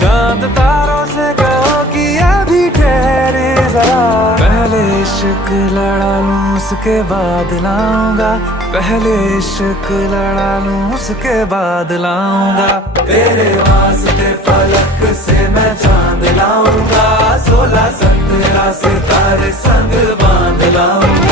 चांद तारों से कहो कि अभी ठहरे जरा। पहले इश्क लड़ा लूं उसके बाद लाऊंगा, पहले इश्क लड़ा लूं उसके बाद लाऊंगा। तेरे वास्ते फलक से मैं चांद लाऊंगा, 16 17 सितारे संग बांध लाऊंगा।